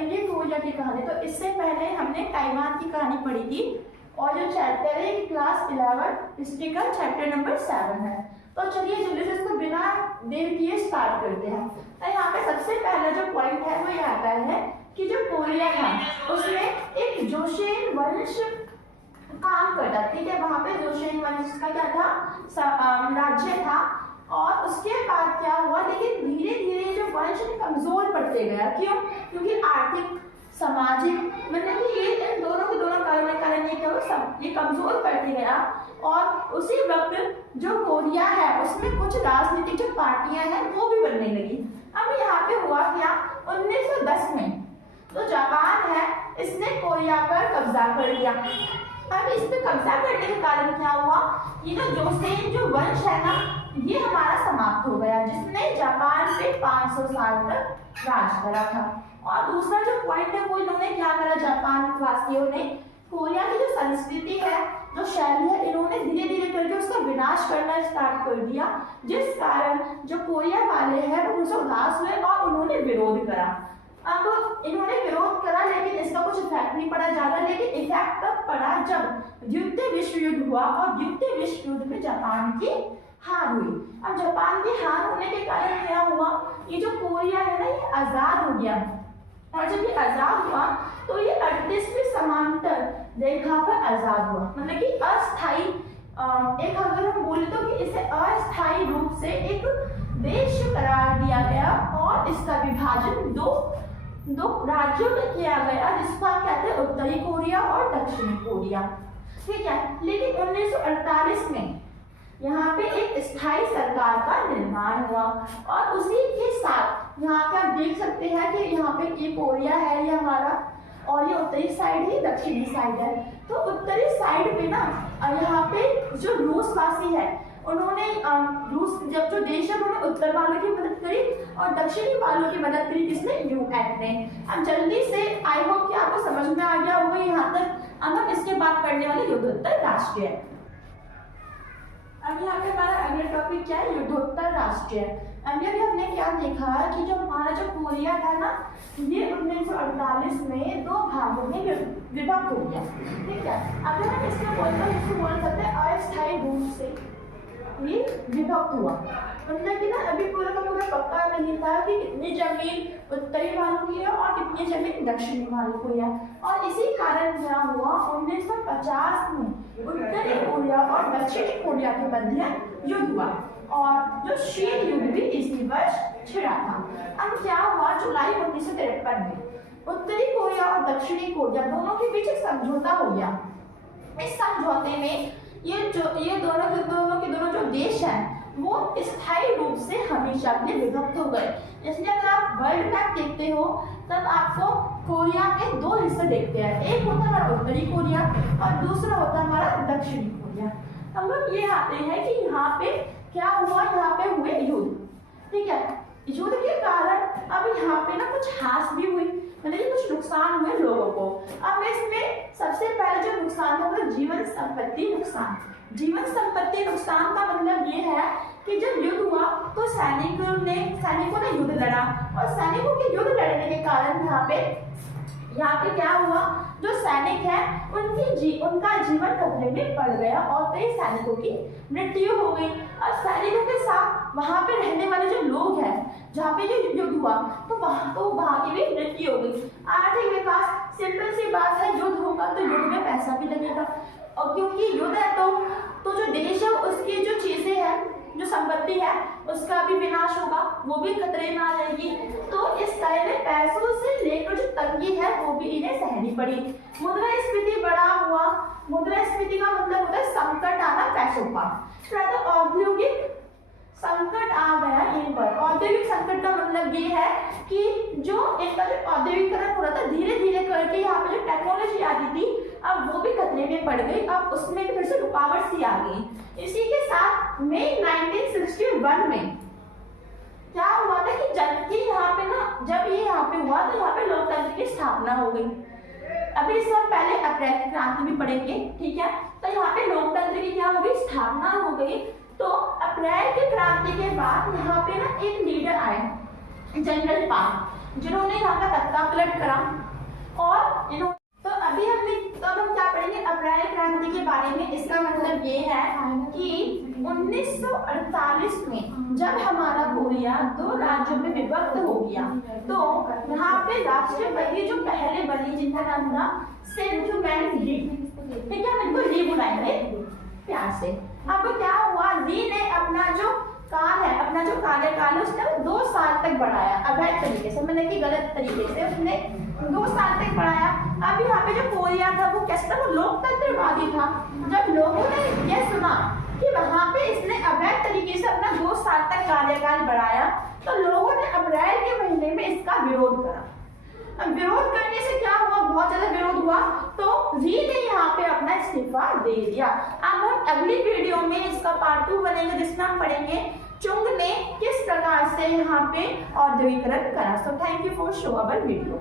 पढ़ेंगे कोरिया की कहानी। तो इससे पहले हमने ताइवान की कहानी पढ़ी थी और जो चैप्टर है क्लास 11 हिस्ट्री का चैप्टर नंबर 7 है। तो चलिए जल्दी से इसको बिना देर किए स्टार्ट करते हैं। तो यहाँ पे सबसे पहला जो पॉइंट है वो ये आता है कि जो कोरिया था उसमें एक जोसेन वंश काम करता, ठीक है। वहां पे जोसेन वंश का क्या था, राज्य था। और उसके बाद क्या हुआ, लेकिन धीरे धीरे जो वंश कमजोर पड़ते गया। क्यों? क्योंकि आर्थिक सामाजिक मतलब कि ये इन दोनों के दोनों कारण ये क्या हुआ, ये कमजोर पड़ते गया। और उसी वक्त जो कोरिया है उसमें कुछ राजनीतिक जो पार्टियां हैं वो भी बनने लगी। अब यहाँ पे हुआ क्या, 1910 में तो जापान है इसने कोरिया पर कब्जा कर लिया। अब इस पे कब्जा करने के कारण क्या हुआ, ये जो जोसेन जो वंश है ना ये हमारा समाप्त हो गया, जिसने जापान पे 500 साल तक राज करा था। और दूसरा जो पॉइंट है वो इन्होंने क्या करा, जापान वासियों ने कोरिया की जो संस्कृति है, जो शैली है, इन्होंने धीरे धीरे करके उसका विनाश करना स्टार्ट कर दिया। जिस कारण जो कोरिया वाले हैं वो उनसे उदास हुए और उन्होंने विरोध करा। अब इन्होंने विरोध करा लेकिन इसका कुछ इफेक्ट नहीं पड़ा ज्यादा। लेकिन इफेक्ट तब पड़ा जब द्वितीय विश्व युद्ध हुआ और द्वितीय विश्व युद्ध में जापान की हार हुई। अब जापान की हार होने के कारण क्या हुआ, ये जो कोरिया है ना ये आजाद हो गया। और जब ये आजाद हुआ तो ये 38वीं समांतर रेखा पर आजाद हुआ, मतलब कि अस्थायी एक अगर हम बोले तो कि इसे अस्थायी रूप से एक देश करार दिया गया और इसका विभाजन दो राज्यों में किया गया, जिसका कहते हैं उत्तरी कोरिया और दक्षिणी कोरिया, ठीक है। लेकिन 1948 में यहाँ पे एक स्थायी सरकार का निर्माण हुआ और उसी के साथ यहाँ पे आप देख सकते हैं कि यहाँ पे ये कोरिया है ये हमारा, और ये उत्तरी साइड ही दक्षिणी साइड है। तो उत्तरी साइड पे ना यहाँ पे जो रूसवासी है उन्होंने रूस जब जो देश है उन्होंने उत्तर वालों की मदद करी और दक्षिणी वालों की मदद करी किसने, यूएन ने। अब जल्दी से आई होप कि आपको समझ में आ गया होगा यहाँ तक। अब हम इसके बाद पढ़ने वाले युद्धोत्तर राष्ट्र है। अब यहाँ पे हमारा अगला टॉपिक क्या है, युद्धोत्तर राष्ट्र। अभी हमने क्या देखा कि जो हमारा जो कोरिया था ना ये 1948 में 2 भागों में विभक्त हो गया, ठीक है। अगर हम इसमें बोल सकते हैं अस्थायी रूप से ये विभक्त हुआ, मतलब कि ना अभी पूरा का पूरा पक्का नहीं था कि कितनी जमीन उत्तरी वालों की है और कितनी जमीन दक्षिणी वालों की है। और इसी कारण क्या हुआ, 1950 में उत्तरी कोरिया और दक्षिणी कोरिया के मध्य युद्ध हुआ और जो शीत युद्ध भी इसी वर्ष छिड़ा था। अब क्या हुआ, जुलाई 1953 में उत्तरी कोरिया और दक्षिणी कोरिया दोनों के बीच एक समझौता हो गया। इस समझौते में ये दोनों जो देश हैं वो स्थायी रूप से हमेशा के लिए विभक्त हो गए। इसलिए अगर आप वर्ल्ड मैप देखते हो तब आपको कोरिया के 2 हिस्से देखते हैं, एक होता है हमारा उत्तरी कोरिया और दूसरा होता है हमारा दक्षिणी कोरिया। अब हम ये आते हैं कि यहाँ पे क्या हुआ, यहाँ पे हुए युद्ध, ठीक है। युद्ध के कारण अब यहाँ पे ना कुछ हास भी हुई, मतलब कुछ नुकसान हुए लोगों को। अब इसमें सबसे पहले जो नुकसान था वो जीवन संपत्ति नुकसान। जीवन संपत्ति नुकसान का मतलब ये है कि जब युद्ध हुआ तो सैनिकों ने युद्ध लड़ा और सैनिकों के युद्ध लड़ने के कारण यहाँ पे क्या हुआ, जो सैनिक है उनका जीवन खतरे में पड़ गया और कई सैनिकों की मृत्यु हो गई। और सैनिकों के साथ वहां पे रहने वाले जो लोग हैं जहाँ पे जो युद्ध हुआ तो वहां की भी मृत्यु हो गई। आर्थिक विकास, सिंपल सी बात है, युद्ध होगा तो युद्ध में पैसा भी लगेगा और क्योंकि युद्ध है तो जो देश है उसकी जो चीजें हैं, जो संपत्ति है उसका भी विनाश होगा, वो भी खतरे में आ जाएगी। तो इस तरह में पैसों से लेकर जो तंगी है वो भी इन्हें सहनी पड़ी। मुद्रास्फीति बढ़ा हुआ, मुद्रास्फीति का मतलब होता है संकट आना पैसों का। तो औद्योगिक संकट आ गया इन पर। औद्योगिक संकट का मतलब ये है कि जो इनका जो औद्योगिकरण हो रहा था धीरे धीरे करके यहाँ पे जो टेक्नोलॉजी आती थी अब वो भी खतरे में पड़ गई, अब उसमें भी फिर से रुकावट सी आ गई। इसी के साथ मई 1961 में क्या हुआ था कि जबकि यहाँ पे ना जब ये यहाँ पे हुआ तो यहाँ पे लोकतंत्र की स्थापना हो गई। अभी इस वक्त पहले अप्रैल की क्रांति भी पढ़ेंगे, ठीक है। तो यहाँ पे लोकतंत्र की क्या हो गई, स्थापना हो गई। तो अप्रैल की क्रांति के बाद यहाँ पे ना एक लीडर आए, जनरल पाल, जिन्होंने यहाँ का पलट करा और इन्होंने तो अभी हम क्या पढ़ेंगे अप्रैल क्रांति के बारे में। इसका मतलब ये है कि 1948 में जब हमारा कोरिया 2 राज्यों में विभक्त हो गया तो यहाँ पे राष्ट्रपति जो पहले बनी जिनका नाम था सेंटुमैन ली, ठीक है, हम इनको ली बुलाएंगे प्यार से। अब क्या हुआ, ली ने अपना जो काल है, अपना जो कार्यकाल है उसने 2 साल तक बढ़ाया अवैध तरीके से, मतलब कि गलत तरीके से उसने 2 साल तक बढ़ाया। अब यहाँ पे जो कोरिया था वो कैसा था, वो लोकतंत्रवादी था। जब लोगों ने यह सुना कि वहाँ पे इसने अवैध तरीके से अपना 2 साल तक कार्यकाल बढ़ाया तो लोगों ने अप्रैल के महीने में इसका विरोध करा। अब विरोध करने से क्या हुआ, बहुत ज्यादा विरोध हुआ तो ली ने यहाँ पे अपना इस्तीफा दे दिया। अब हम अगली वीडियो में इसका पार्ट 2 बनेगा जिसमें हम पढ़ेंगे चुंग ने किस प्रकार से यहाँ पे औद्योगिकरण करा। So thank you for show our video.